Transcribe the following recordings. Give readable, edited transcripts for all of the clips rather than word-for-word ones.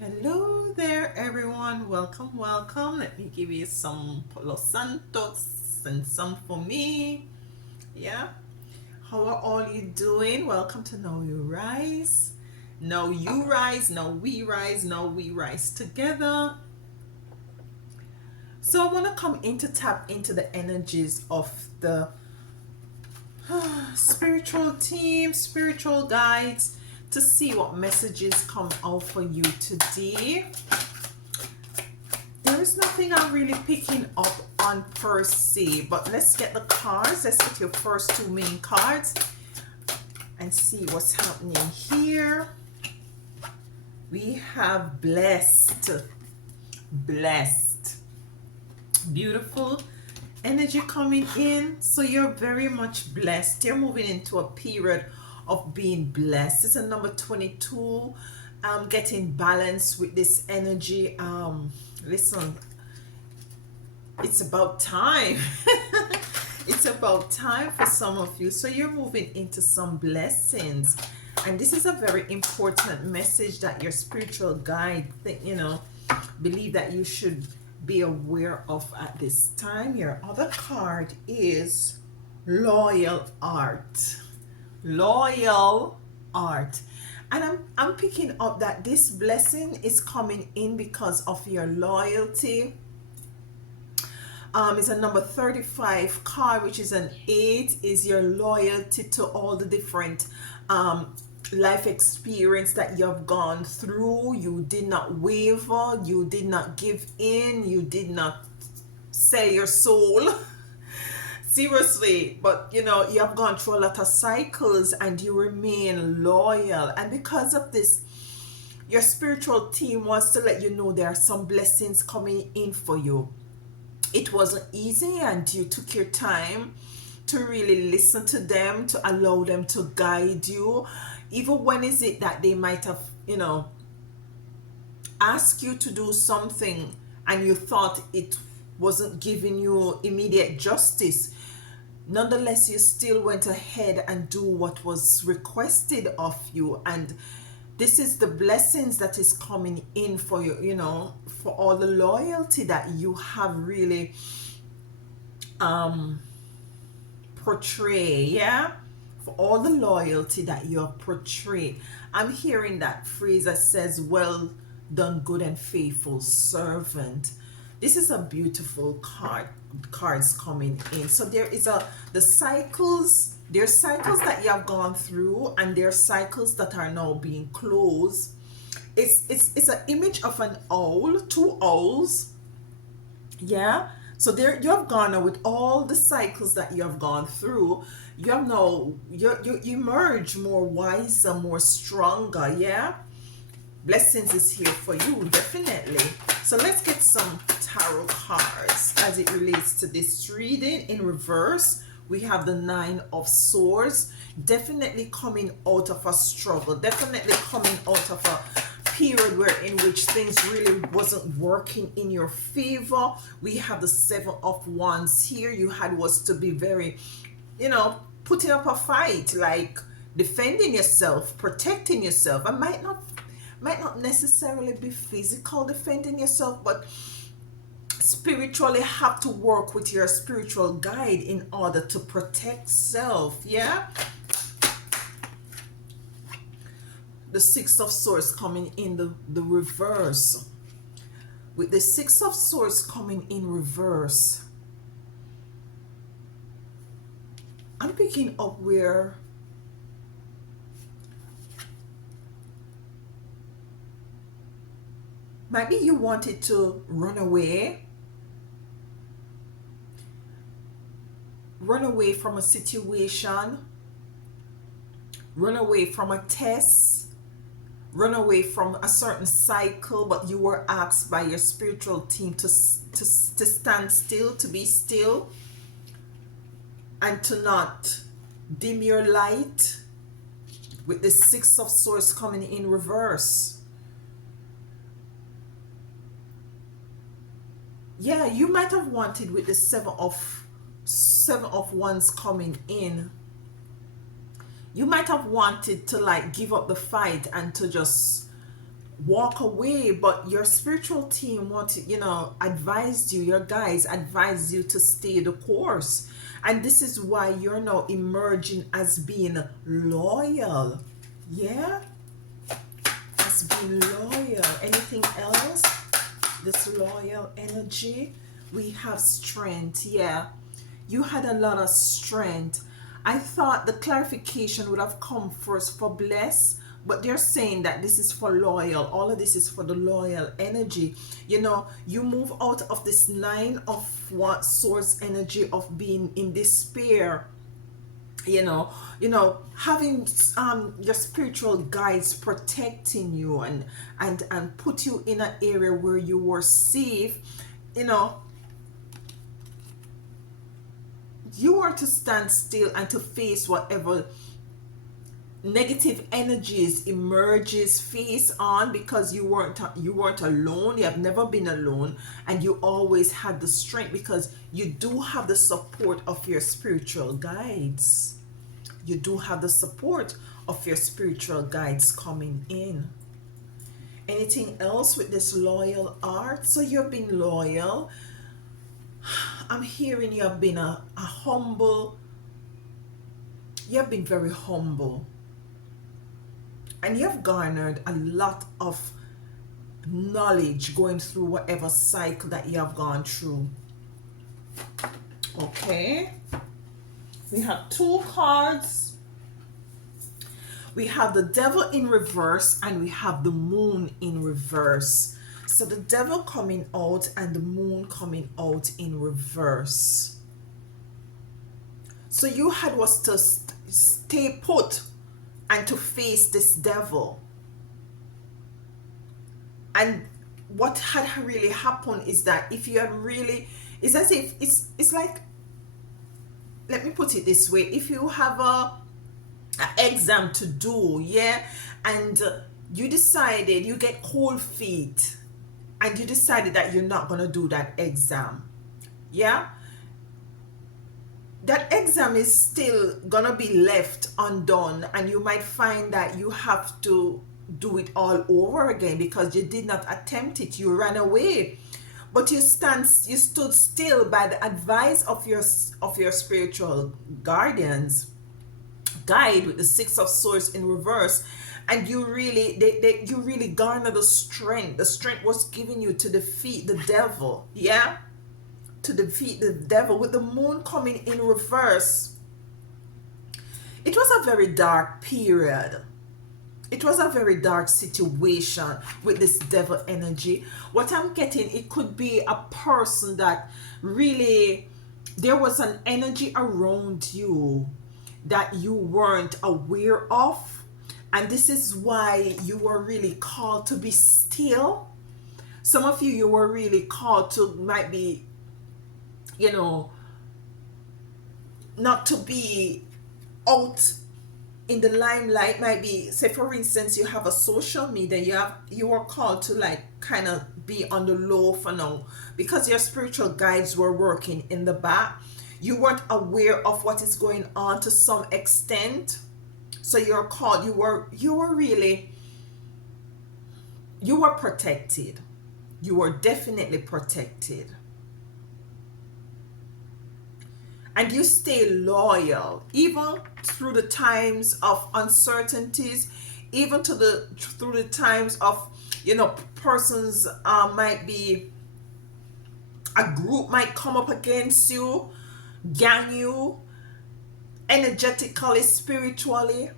Hello there, everyone. Welcome, welcome. Let me give you some Los Santos and some for me. Yeah. How are all you doing? Welcome to Know You Rise. Know You Rise, Know We Rise, Know We Rise together. So I want to come in to tap into the energies of the spiritual team, spiritual guides to see what messages come out for you today. There is nothing I'm really picking up on per se, but let's get the cards. Let's get your first two main cards and see what's happening here. We have blessed, blessed, beautiful energy coming in. So you're very much blessed. You're moving into a period of being blessed. It's a number 22. Getting balance with this energy. Listen, it's about time. It's about time for some of you. So you're moving into some blessings. And this is a very important message that your spiritual guide believe that you should be aware of at this time. Your other card is Loyal Art. Loyal Art. And I'm picking up that this blessing is coming in because of your loyalty. It's a number 35 card, which is an 8, is your loyalty to all the different life experience that you have gone through. You did not waver, you did not give in, you did not sell your soul. Seriously, but you have gone through a lot of cycles and you remain loyal. And because of this, your spiritual team wants to let you know there are some blessings coming in for you. It wasn't easy and you took your time to really listen to them, to allow them to guide you. Even when is it that they might have, asked you to do something and you thought it wasn't giving you immediate justice. Nonetheless, you still went ahead and do what was requested of you. And this is the blessings that is coming in for you, for all the loyalty that you have really portrayed, yeah? For all the loyalty that you have portrayed. I'm hearing that phrase that says, well done, good and faithful servant. This is a beautiful cards coming in. So there is the cycles. There's cycles that you have gone through, and there are cycles that are now being closed. It's an image of an owl, two owls. Yeah. So there you have gone now with all the cycles that you have gone through. You have now you emerge more wiser, more stronger. Yeah. Blessings is here for you, definitely. So let's get some tarot cards as it relates to this reading. In reverse, we have the 9 of Swords. Definitely coming out of a struggle, definitely coming out of a period in which things really wasn't working in your favor. We have the 7 of Wands here. You had was to be very, putting up a fight, like defending yourself, protecting yourself. I might not necessarily be physical defending yourself, but spiritually have to work with your spiritual guide in order to protect self. Yeah. The 6 of Swords coming in the reverse. With the 6 of Swords coming in reverse, I'm picking up where maybe you wanted to run away from a situation, run away from a test, run away from a certain cycle, but you were asked by your spiritual team to stand still, to be still, and to not dim your light. With the 6 of Swords coming in reverse. Yeah, you might have wanted with the 7 of Wands coming in. You might have wanted to like give up the fight and to just walk away, but your spiritual team wanted, advised you, your guys advised you to stay the course. And this is why you're now emerging as being loyal. Yeah, as being loyal. Anything else? This loyal energy. We have strength. Yeah, you had a lot of strength. I thought the clarification would have come first for bless, but they're saying that this is for loyal. All of this is for the loyal energy. You move out of this nine of what source energy of being in despair, having your spiritual guides protecting you and put you in an area where you were safe. You are to stand still and to face whatever negative energies emerges face on, because you weren't alone. You have never been alone, and you always had the strength because you do have the support of your spiritual guides. You do have the support of your spiritual guides coming in. Anything else with this loyal art? So you've been loyal. I'm hearing you have been a humble. You have been very humble. And you have garnered a lot of knowledge going through whatever cycle that you have gone through. Okay. We have two cards. We have the devil in reverse and we have the moon in reverse. So the devil coming out and the moon coming out in reverse. So you had was to stay put and to face this devil. And what had really happened is that if you had really, it's as if it's like, let me put it this way, if you have a exam to do, yeah, and you decided, you get cold feet and you decided that you're not going to do that exam, yeah, that exam is still gonna be left undone, and you might find that you have to do it all over again because you did not attempt it. You ran away, but you stood still by the advice of your spiritual guardians, guide with the Six of Swords in reverse, and you really you really garner the strength. The strength was given you to defeat the devil, yeah, to defeat the devil. With the moon coming in reverse, it was a very dark period. It was a very dark situation with this devil energy. What I'm getting, it could be a person that really, there was an energy around you that you weren't aware of, and this is why you were really called to be still. Some of you were really called to, might be, not to be out in the limelight. Might be, say for instance, you have a social media, you are called to like kind of be on the low for now because your spiritual guides were working in the back. You weren't aware of what is going on to some extent, so you're called, you were protected. You were definitely protected. And you stay loyal even through the times of uncertainties, even through the times of, persons might be, a group might come up against you, gang you energetically, spiritually.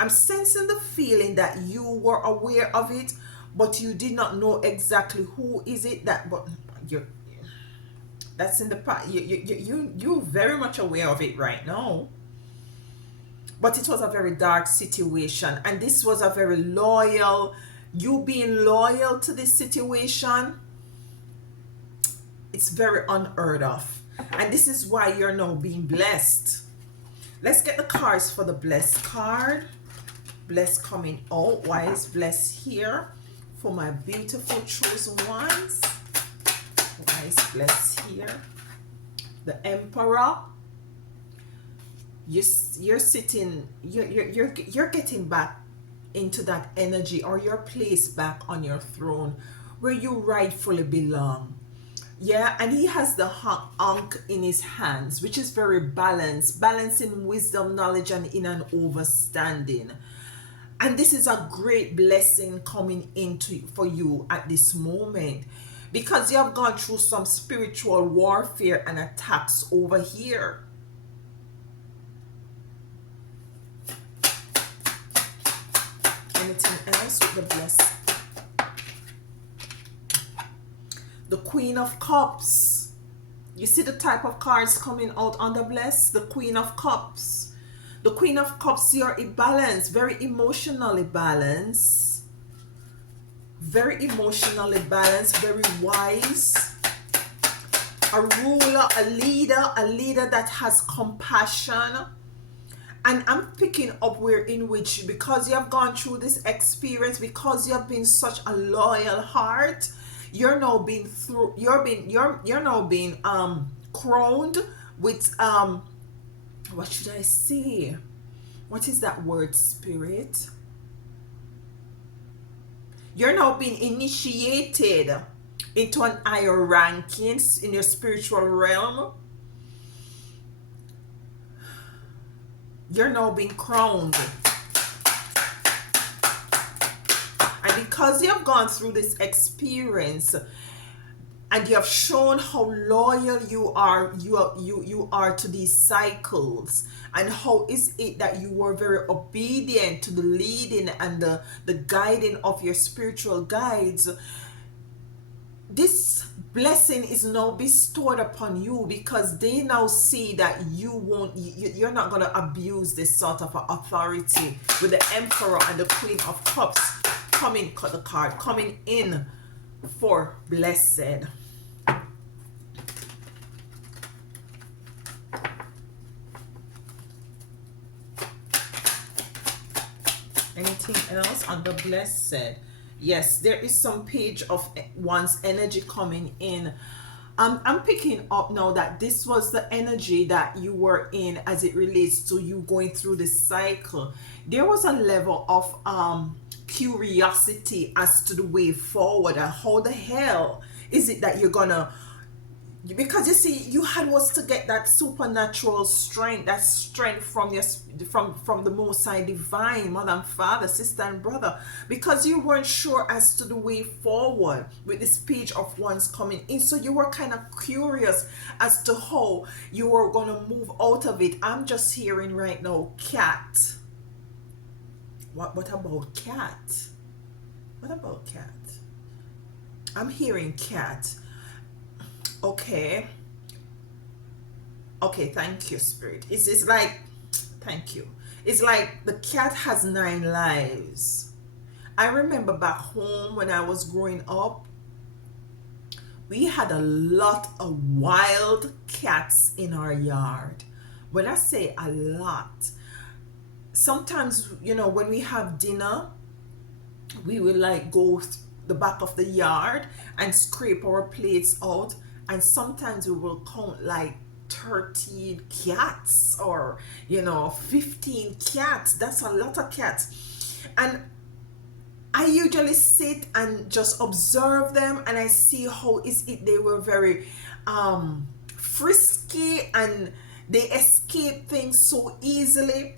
I'm sensing the feeling that you were aware of it, but you did not know exactly who is it that, but you're, that's in the past. You're very much aware of it right now. But it was a very dark situation, and this was a very loyal, you being loyal to this situation, it's very unheard of. And this is why you're now being blessed. Let's get the cards for the blessed card. Blessed coming out. Why is blessed here for my beautiful chosen ones? Why is blessed here? The Emperor. You're sitting, you're getting back into that energy, or you're placed back on your throne where you rightfully belong. Yeah, and he has the ankh in his hands, which is very balanced, balancing wisdom, knowledge, and in an overstanding. And this is a great blessing coming into for you at this moment, because you have gone through some spiritual warfare and attacks over here. Anything else with the blessing? The Queen of Cups. You see the type of cards coming out on the bless? The Queen of Cups. The Queen of Cups, you're balanced, very emotionally balanced. Very emotionally balanced, very wise. A ruler, a leader that has compassion. And I'm picking up where in which, because you have gone through this experience, because you have been such a loyal heart, you're now being through, you're now being crowned with what should I say? What is that word, spirit? You're now being initiated into an higher rankings in your spiritual realm. You're now being crowned. And because you have gone through this experience and you have shown how loyal you are to these cycles, and how is it that you were very obedient to the leading and the guiding of your spiritual guides, this blessing is now bestowed upon you, because they now see that you're not going to abuse this sort of authority, with the Emperor and the Queen of Cups coming in for blessed. Anything else on the blessed? Yes, there is some Page of Wands energy coming in. I'm picking up now that this was the energy that you were in as it relates to you going through this cycle. There was a level of curiosity as to the way forward, and how the hell is it that you're gonna, because you see, you had was to get that supernatural strength, that strength from your from the Most High Divine, mother and father, sister and brother, because you weren't sure as to the way forward with this Page of Wands coming in. So you were kind of curious as to how you were going to move out of it. I'm just hearing right now, cat. What about cat? What about cat? I'm hearing cat. Okay, thank you, Spirit. It's like, thank you. It's like the cat has 9 lives. I remember back home when I was growing up, we had a lot of wild cats in our yard. When I say a lot, sometimes, when we have dinner, we will like go the back of the yard and scrape our plates out, and sometimes we will count like 13 cats, or 15 cats. That's a lot of cats. And I usually sit and just observe them, and I see how is it they were very frisky, and they escape things so easily.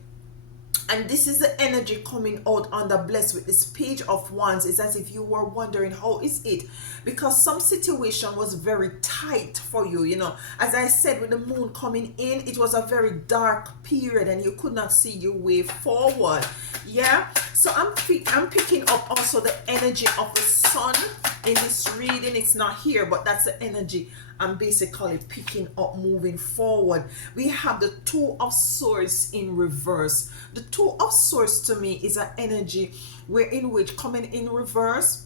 And this is the energy coming out on the blessed with this Page of Wands. It's as if you were wondering, how is it? Because some situation was very tight for you. As I said, with the moon coming in, it was a very dark period and you could not see your way forward. Yeah. So I'm picking up also the energy of the sun in this reading. It's not here, but that's the energy I'm basically picking up moving forward. We have the Two of Swords in reverse. The Two of Swords to me is an energy in which coming in reverse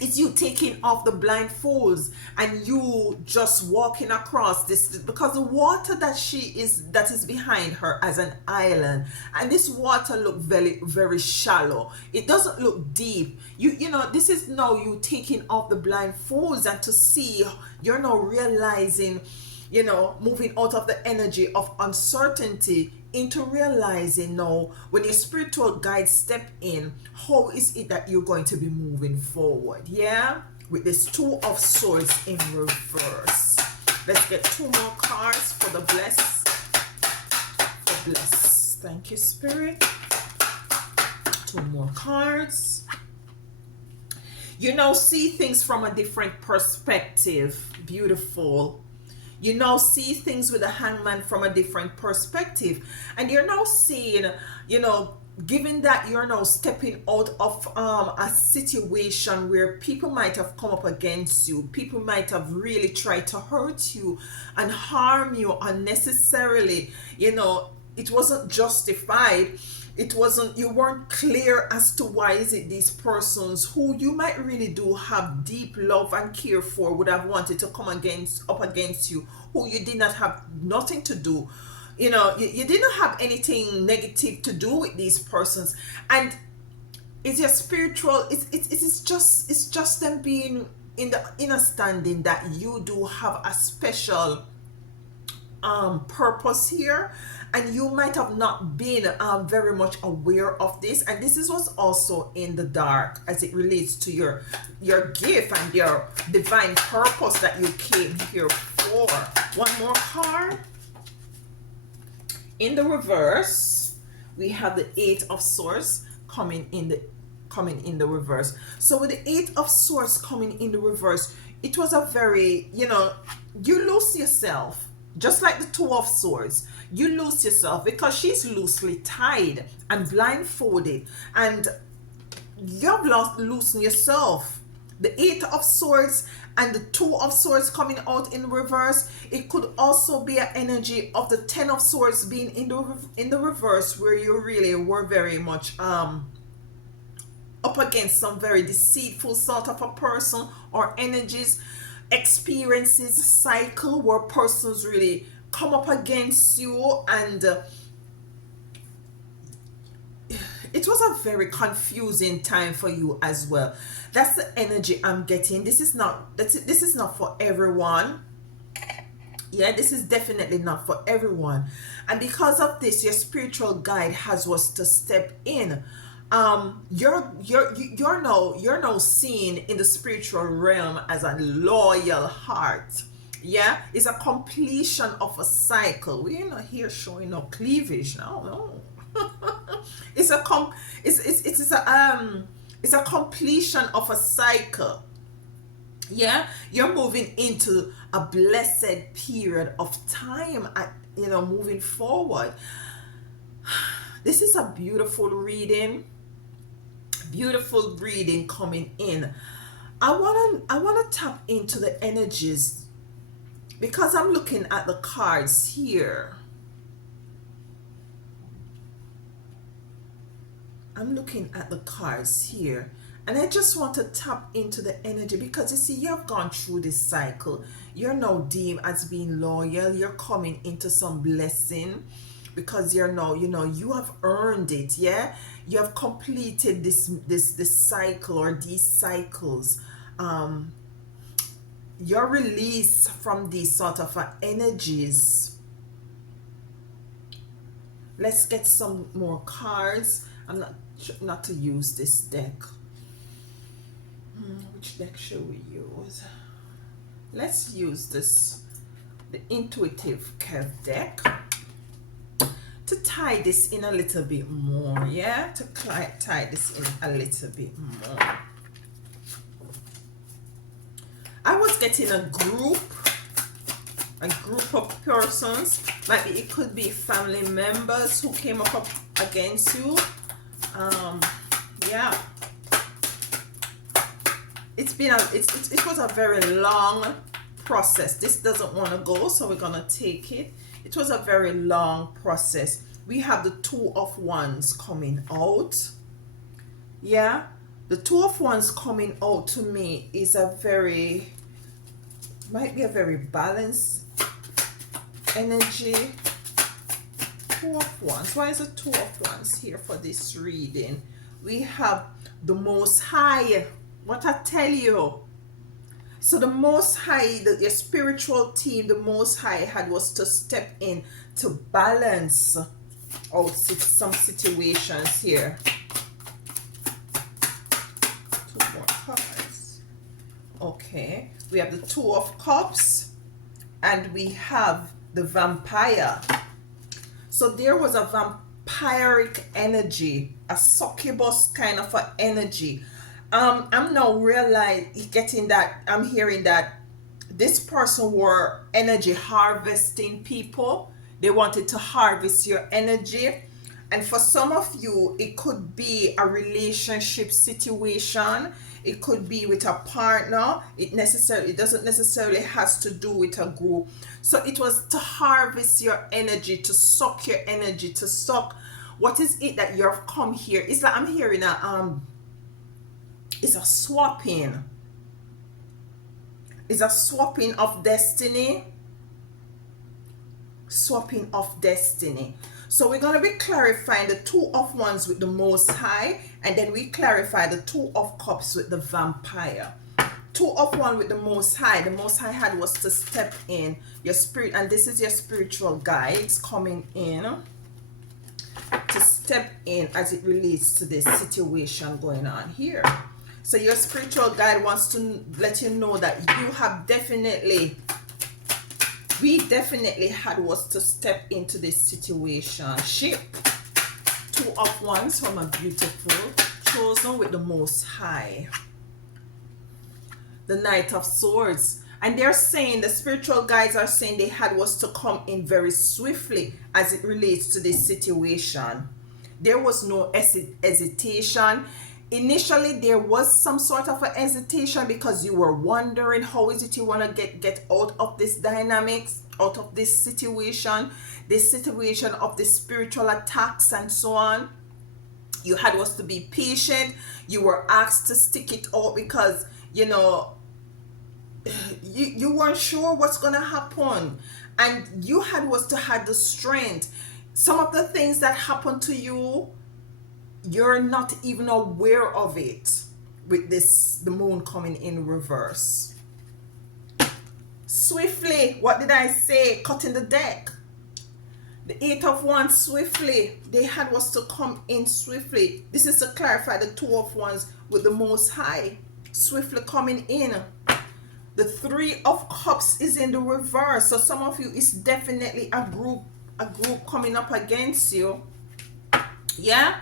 is you taking off the blindfolds and you just walking across this, because the water that is behind her as an island, and this water look very, very shallow. It doesn't look deep. This is now you taking off the blindfolds, and to see, you're now realizing you know, moving out of the energy of uncertainty into realizing now when your spiritual guides step in, how is it that you're going to be moving forward? Yeah, with this Two of Swords in reverse. Let's get two more cards for the bless. For bless. Thank you, Spirit. Two more cards. You now see things from a different perspective. Beautiful. You now see things with the Hangman from a different perspective. And you're now seeing, you know, given that you're now stepping out of a situation where people might have come up against you, people might have really tried to hurt you and harm you unnecessarily, you know, it wasn't justified. It wasn't, you weren't clear as to why is it these persons who you might really do have deep love and care for would have wanted to come up against you, who you did not have nothing to do, you know, you didn't have anything negative to do with these persons. And it's your spiritual, it's just them being in the understanding that you do have a special purpose here, and you might have not been very much aware of this. And this is what's also in the dark as it relates to your gift and your divine purpose that you came here for. One more card. In the reverse, we have the Eight of Swords coming in the reverse. So with the Eight of Swords coming in the reverse, it was a very, you know, you lose yourself. Just like the Two of Swords, you lose yourself because she's loosely tied and blindfolded, and you've lost losing yourself. The Eight of Swords and the Two of Swords coming out in reverse. It could also be an energy of the Ten of Swords being in the reverse, where you really were very much up against some very deceitful sort of a person or energies, experiences, cycle where persons really come up against you, and it was a very confusing time for you as well. That's the energy I'm getting. This is not for everyone. Yeah, this is definitely not for everyone. And because of this, your spiritual guide has was to step in. You're now seen in the spiritual realm as a loyal heart. Yeah, it's a completion of a cycle. We're not here showing no cleavage. No. It's a completion of a cycle. Yeah, you're moving into a blessed period of time at, you know, moving forward. This is a beautiful reading coming in. I want to tap into the energies because I'm looking at the cards here. And I just want to tap into the energy because you see, you have gone through this cycle. You're now deemed as being loyal. You're coming into some blessing because you're now, you know, you have earned it. Yeah, you have completed this cycle or these cycles. You're released from these sort of energies. Let's get some more cards. I'm not to use this deck. Which deck should we use? Let's use the Intuitive Kev deck to tie this in a little bit more. Yeah, to tie this in a little bit more. I was getting a group of persons. Maybe it could be family members who came up against you. Yeah, it was a very long process. This doesn't want to go, so we're gonna take it. It was a very long process. We have the Two of Wands coming out. Yeah, the Two of Wands coming out to me is might be a very balanced energy. Two of Wands. Why is the Two of Wands here for this reading? We have the Most High. What I tell you, So the Most High, your spiritual team, the Most High had was to step in to balance out some situations here. Two more cards. Okay, we have the Two of Cups and we have the Vampire. So there was a vampiric energy, a succubus kind of an energy. I'm now getting that, I'm hearing that this person were energy harvesting people. They wanted to harvest your energy. And for some of you, it could be a relationship situation. It could be with a partner. It doesn't necessarily has to do with a group. So it was to harvest your energy, to suck your energy, to suck. What is it that you've come here? It's like I'm hearing it's a swapping. It's a swapping of destiny. Swapping of destiny. So we're going to be clarifying the Two of Wands with the Most High, and then we clarify the Two of Cups with the Vampire. Two of Wands with the Most High. The Most High had was to step in your spirit, and this is your spiritual guides coming in to step in as it relates to this situation going on here. So your spiritual guide wants to let you know that we definitely had was to step into this situation. Ship. Two of Wands from a beautiful, chosen with the Most High. The Knight of Swords. And they're saying, the spiritual guides are saying they had was to come in very swiftly as it relates to this situation. There was no hesitation. Initially, there was some sort of a hesitation because you were wondering how is it you want to get out of this dynamics, out of this situation of the spiritual attacks and so on. You had was to be patient. You were asked to stick it out because, you know, you weren't sure what's going to happen. And you had was to have the strength. Some of the things that happened to you, you're not even aware of it with the moon coming in reverse. Swiftly, what did I say? Cutting the deck. The Eight of Wands, swiftly. They had was to come in swiftly. This is to clarify the Two of Wands with the Most High. Swiftly coming in. The Three of Cups is in the reverse. So some of you is definitely a group coming up against you. Yeah?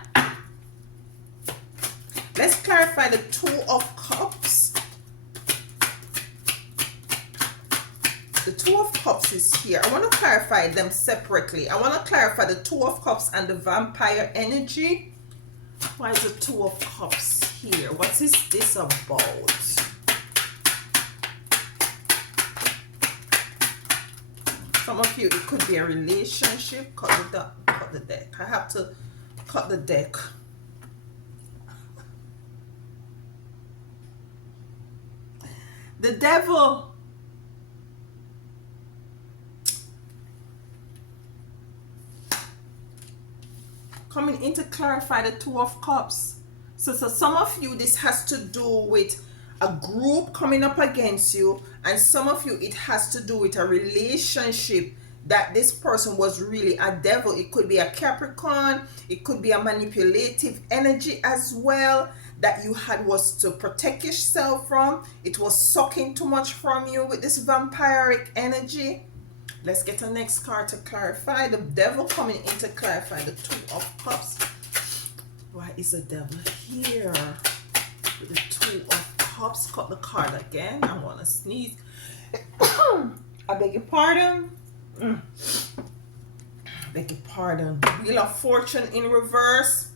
Let's clarify the Two of Cups. The Two of Cups is here. I want to clarify them separately. I want to clarify the Two of Cups and the Vampire energy. Why is the Two of Cups here? What is this about? Some of you, it could be a relationship. Cut the deck. I have to cut the deck. The Devil. Coming in to clarify the Two of Cups. So some of you, this has to do with a group coming up against you, and some of you, it has to do with a relationship that this person was really a devil. It could be a Capricorn. It could be a manipulative energy as well that you had was to protect yourself from. It was sucking too much from you with this vampiric energy. Let's get the next card to clarify. The Devil coming in to clarify the Two of Cups. Why is the Devil here with the Two of Cups? Cut the card again. I want to sneeze. I beg your pardon. Beg your pardon. Wheel of Fortune in reverse.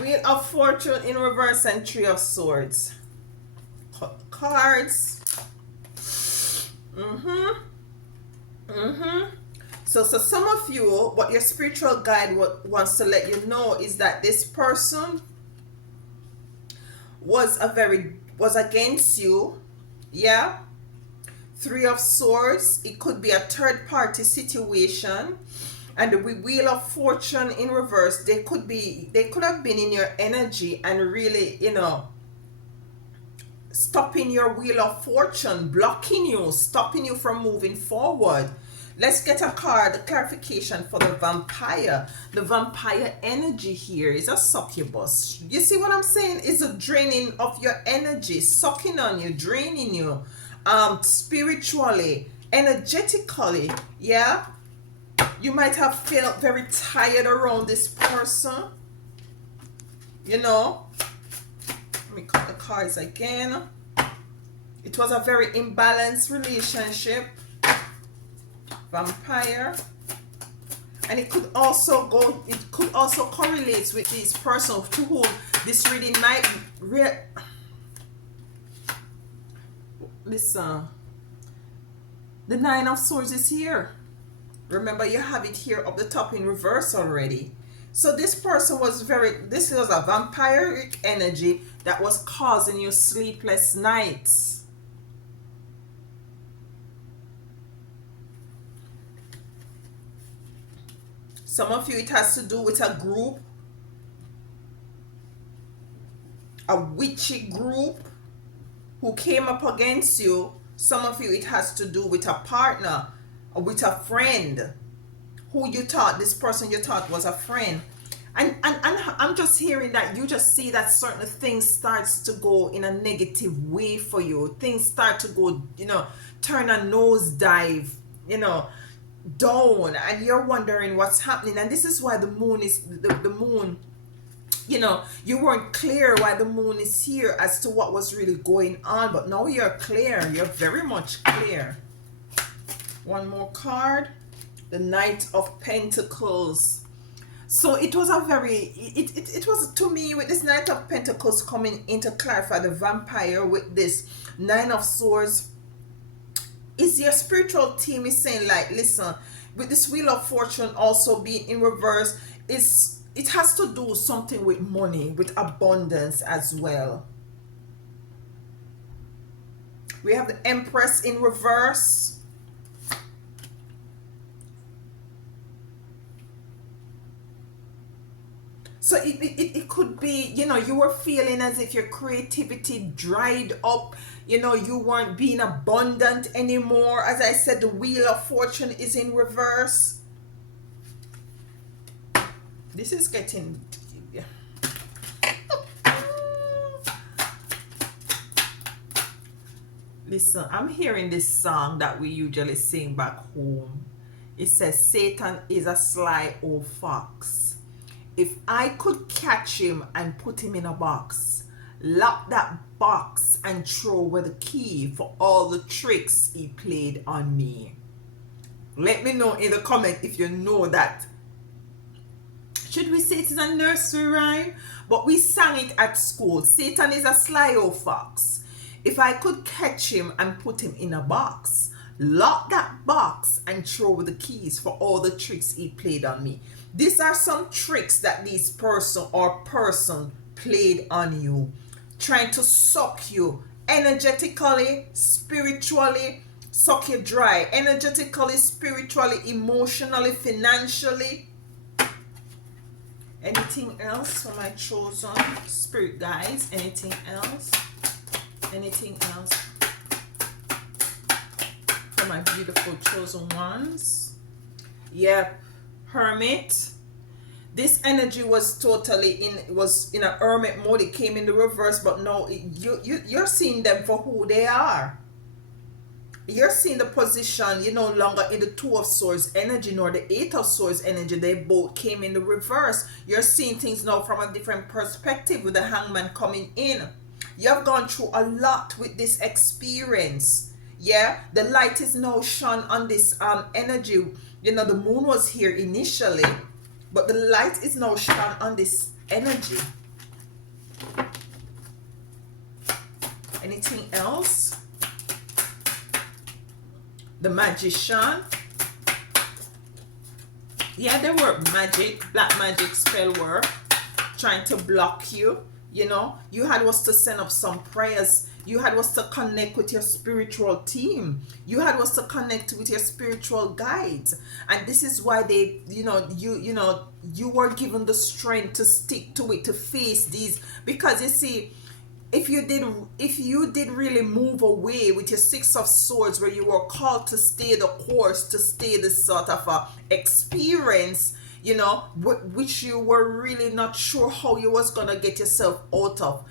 Wheel of Fortune in reverse and Three of Swords. Cut the cards. So some of you, what your spiritual guide wants to let you know is that this person was against you. Yeah. Three of Swords. It could be a third party situation. And the wheel of fortune in reverse, they could have been in your energy and really, stopping your wheel of fortune, blocking you, stopping you from moving forward. Let's get a card clarification for the vampire. The vampire energy here is a succubus. You see what I'm saying? It's a draining of your energy, sucking on you, draining you, spiritually, energetically. Yeah, you might have felt very tired around this person. Let me cut the cards again. It was a very imbalanced relationship. Vampire. And it could also correlate with this person to whom this reading might listen. The Nine of Swords is here. Remember, you have it here up the top in reverse already. So this person this was a vampiric energy that was causing you sleepless nights. Some of you, it has to do with a group, a witchy group who came up against you. Some of you, it has to do with a partner or with a friend who this person you thought was a friend. And I'm just hearing that you just see that certain things starts to go in a negative way for you. Things start to go, turn a nosedive, down, and you're wondering what's happening. And this is why the moon is the moon, you weren't clear why the moon is here as to what was really going on, but now you're clear. You're very much clear. One more card. The Knight of Pentacles. So it was it was, to me, with this Knight of Pentacles coming in to clarify the vampire with this Nine of Swords, is your spiritual team is saying, like, listen, with this Wheel of Fortune also being in reverse, it has to do something with money, with abundance as well. We have the Empress in reverse. So it could be, you were feeling as if your creativity dried up. You weren't being abundant anymore. As I said, the Wheel of Fortune is in reverse. This is getting... Listen, I'm hearing this song that we usually sing back home. It says, Satan is a sly old fox. If I could catch him and put him in a box, lock that box and throw away the key for all the tricks he played on me. Let me know in the comment if you know that. Should we say it is a nursery rhyme? But we sang it at school. Satan is a sly old fox. If I could catch him and put him in a box, lock that box and throw away the keys for all the tricks he played on me. These are some tricks that this person played on you, trying to suck you energetically, spiritually, suck you dry, energetically, spiritually, emotionally, financially. Anything else for my chosen spirit guides? Anything else? Anything else for my beautiful chosen ones? Yep. Hermit. This energy was totally in a hermit mode. It came in the reverse, but no, you're seeing them for who they are. You're seeing the position. You're no longer in the Two of Swords energy nor the Eight of Swords energy. They both came in the reverse. You're seeing things now from a different perspective with the Hangman coming in. You have gone through a lot with this experience. Yeah, the light is now shone on this energy. The moon was here initially, but the light is now shone on this energy. Anything else? The Magician. Yeah, they work magic, black magic spell work, trying to block you. You had was to send up some prayers. You had was to connect with your spiritual team. You had was to connect with your spiritual guides. And this is why they, you were given the strength to stick to it, to face these. Because you see, if you did really move away with your six of swords, where you were called to stay the course, to stay this sort of a experience, which you were really not sure how you was gonna get yourself out of,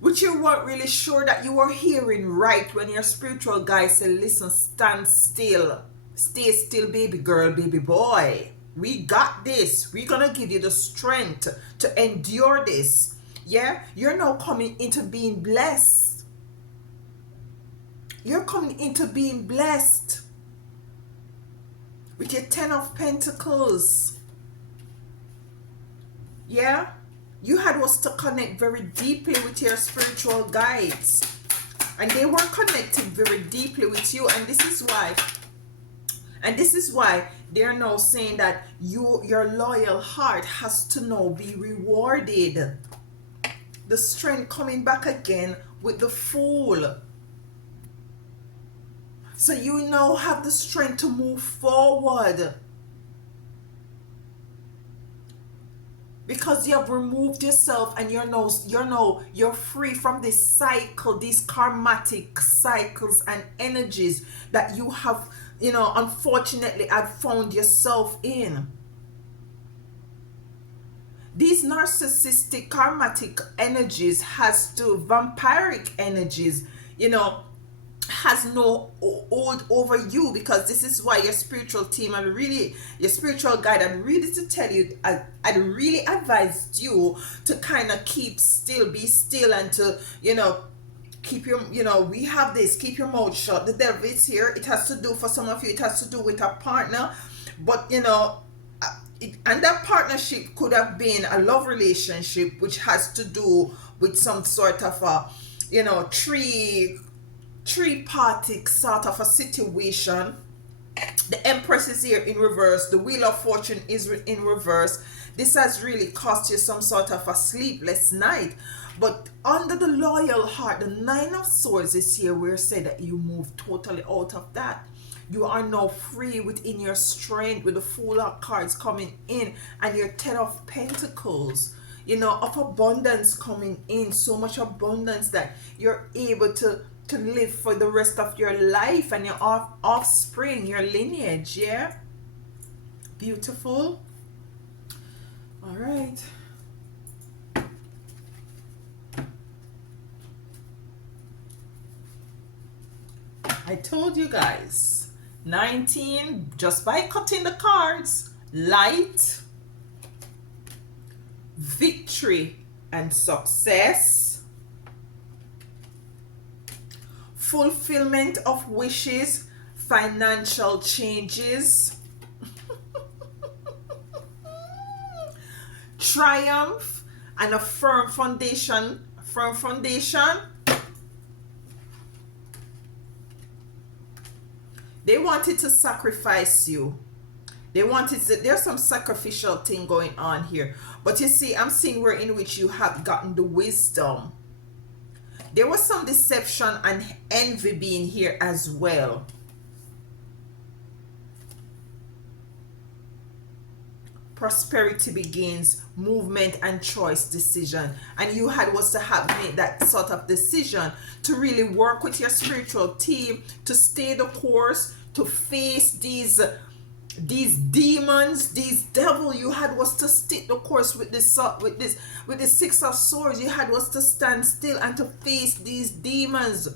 which you weren't really sure that you were hearing right, when your spiritual guide said, listen, stand still, stay still, baby girl, baby boy, we got this, we're gonna give you the strength to endure this. Yeah, you're now coming into being blessed. You're coming into being blessed with your 10 of Pentacles. Yeah, you had was to connect very deeply with your spiritual guides, and they were connected very deeply with you. And this is why they're now saying that your loyal heart has to now be rewarded. The strength coming back again with the Fool. So you now have the strength to move forward, because you have removed yourself, and you're free from this cycle, these karmatic cycles and energies that you have, unfortunately had found yourself in. These narcissistic karmatic energies vampiric energies, has no hold over you, because this is why your spiritual team and really your spiritual guide, and really to tell you, I'd really advised you to kind of be still, and to, keep your, we have this, keep your mouth shut. The devil is here. It has to do, for some of you, it has to do with a partner, but and that partnership could have been a love relationship, which has to do with some sort of a, three-party sort of a situation. The Empress is here in reverse. The Wheel of Fortune is in reverse. This has really cost you some sort of a sleepless night. But under the loyal heart, the Nine of Swords is here, where say that you move totally out of that. You are now free within your strength, with the Fool of cards coming in, and your 10 of Pentacles, of abundance coming in. So much abundance that you're able to live for the rest of your life, and your offspring, your lineage. Yeah, beautiful. All right. I told you guys, 19, just by cutting the cards: light, victory and success, fulfillment of wishes, financial changes, triumph, and a firm foundation. They wanted to sacrifice you. There's some sacrificial thing going on here. But you see, I'm seeing where in which you have gotten the wisdom. There was some deception and envy being here as well. Prosperity begins, movement and choice, decision. And you was to have made that sort of decision to really work with your spiritual team, to stay the course, to face these demons, these devil. You was to stick the course with the Six of Swords. You was to stand still and to face these demons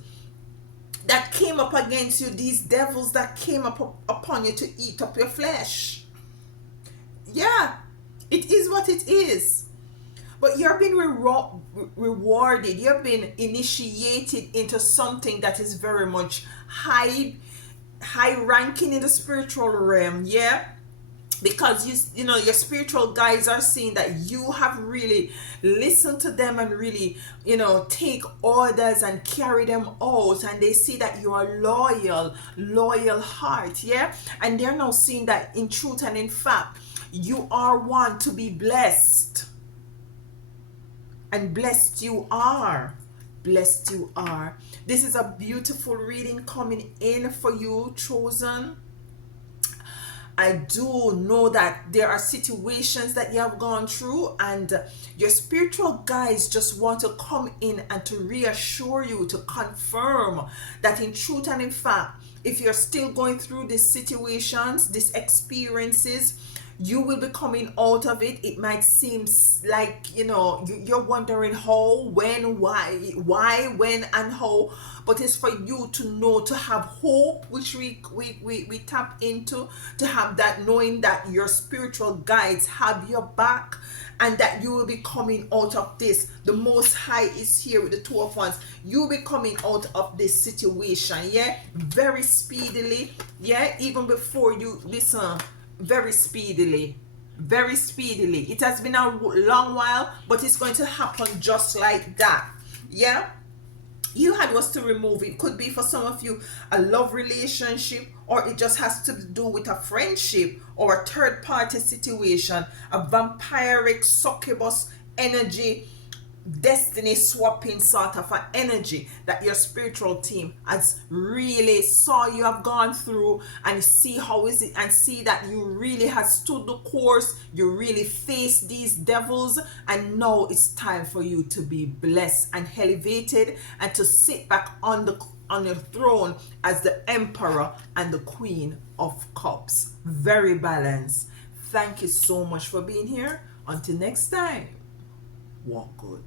that came up against you, these devils that came up upon you to eat up your flesh. Yeah, it is what it is. But you're being rewarded. You're being initiated into something that is very much high ranking in the spiritual realm. Yeah, because your spiritual guides are seeing that you have really listened to them and really take orders and carry them out, and they see that you are loyal heart. Yeah, and they're now seeing that in truth and in fact you are one to be blessed, and blessed you are. blessed you are. This is a beautiful reading coming in for you, chosen. I do know that there are situations that you have gone through, and your spiritual guides just want to come in and to reassure you, to confirm that in truth and in fact, if you're still going through these situations, these experiences, you will be coming out of it. It might seem like, you're wondering how, when, why, when, and how, but it's for you to know, to have hope, which we tap into, to have that knowing that your spiritual guides have your back, and that you will be coming out of this. The Most High is here with the Two of Wands. You'll be coming out of this situation, yeah, very speedily, yeah, even before you listen. Very speedily, very speedily. It has been a long while, but it's going to happen just like that, yeah. You had was to remove it. Could be for some of you a love relationship, or it just has to do with a friendship or a third party situation, a vampiric succubus energy, destiny swapping sort of an energy that your spiritual team has really saw you have gone through, and see how is it, and see that you really have stood the course, you really face these devils, and now it's time for you to be blessed and elevated, and to sit back on your throne as the emperor and the queen of cups. Very balanced. Thank you so much for being here. Until next time, walk good.